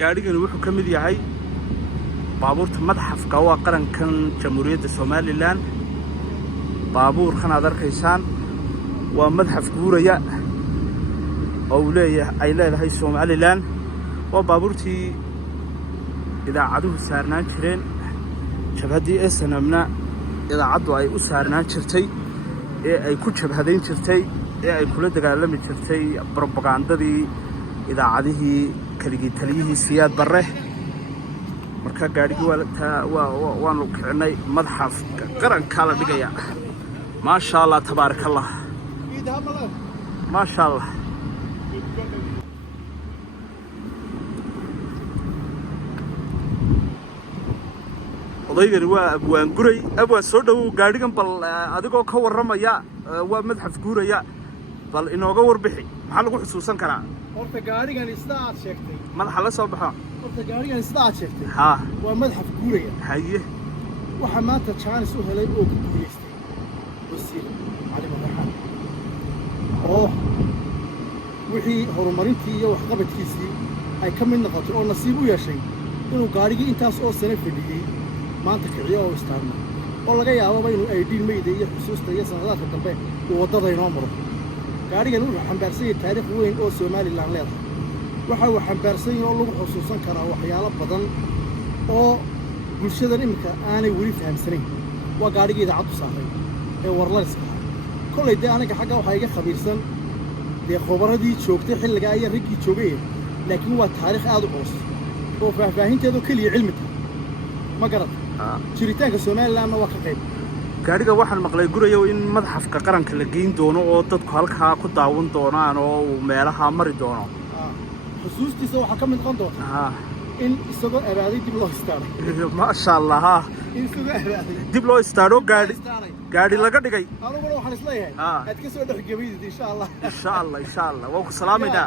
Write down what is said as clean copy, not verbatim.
gaadhigani wuxuu ka mid yahay baabuurta madxafka waa qarankan jamhuuriyadda Soomaaliland. baabuurkan aad arkaysaan waa madxaf guuraya oo ay leedahay Soomaaliland. waa baabuurtii idaacaduhu saarnaan jireen, jabhadii SNM-na idaacaddu ay u saarnaan jirtay ee ay ku jabhadayn jirtay ee ay kula dagaalami jirtay propagandadii idaacadihii kaligii taliyihii Siyaad Barre. marka gaadhigii waanu kicinay madxafka qaranka la dhigaya. maasha Allah, tabaarakallah, maasha Allah. odaygani waa abwaan guray. abwaan soo dhawow gaadhigan bal adigoo ka warramaya. waa madxaf guuraya, bal inooga warbixi maxaa lagu xusuusan karaa? horta gaadhigan sida aad sheegtay madaxa la soo baxo. horta gaadhigan sida aad sheegtay haa, waa madxaf guuraya. haye waxa maanta chance u helay oo ku guuleystay wasiir cali madaxan oo wixii horumarintii iyo waxqabadkiisii ay ka mid noqotay oo nasiib u yeeshay inuu gaadhigii intaas oo sano fadhiyey maanta kiciyo oo istaagno oo laga yaababa inuu aydhiin mayda iyo xusuusta iyo sanadaadka dambe uu waddada inoo maro. gaadhigan wuxuu xambaarsan yahay taariikh weyn oo Soomaaliland leedahay. waxa uu xambaarsan yahay oo lagu xusuusan karaa waxyaalo badan oo bulshadan iminka aanay weli fahamsanayn. waa gaadhigii idaacaddu saaray ee warlariska ahaa. kollay dee aniga xagga waxaa iga khabiirsan dee khubaradii joogtay xilligaa iyo raggii joogay, laakiin waa taariikh aad u culus oo faahfaahinteedoo keliya cilmi tahay. ma garata jiritaanka Soomaalilandna waa ka qayb. gaadhiga waxaan maqlay gurayow in madxafka qaranka la geyn doono oo dadku halkaa ku daawan doonaan oo uu meelaha mari doono. xusuustiisa waxaa ka mid noqon doonta in isagoo abaaday dib loo istaaray. maasha Allah, in isagoo abaaday dib loo istaaro gaadhi laga dhigay. aniguna waxaan isleeyahay aad ka soo dhex gabaydid insha Allah. insha Allah, insha Allah. waa ku salaamayna.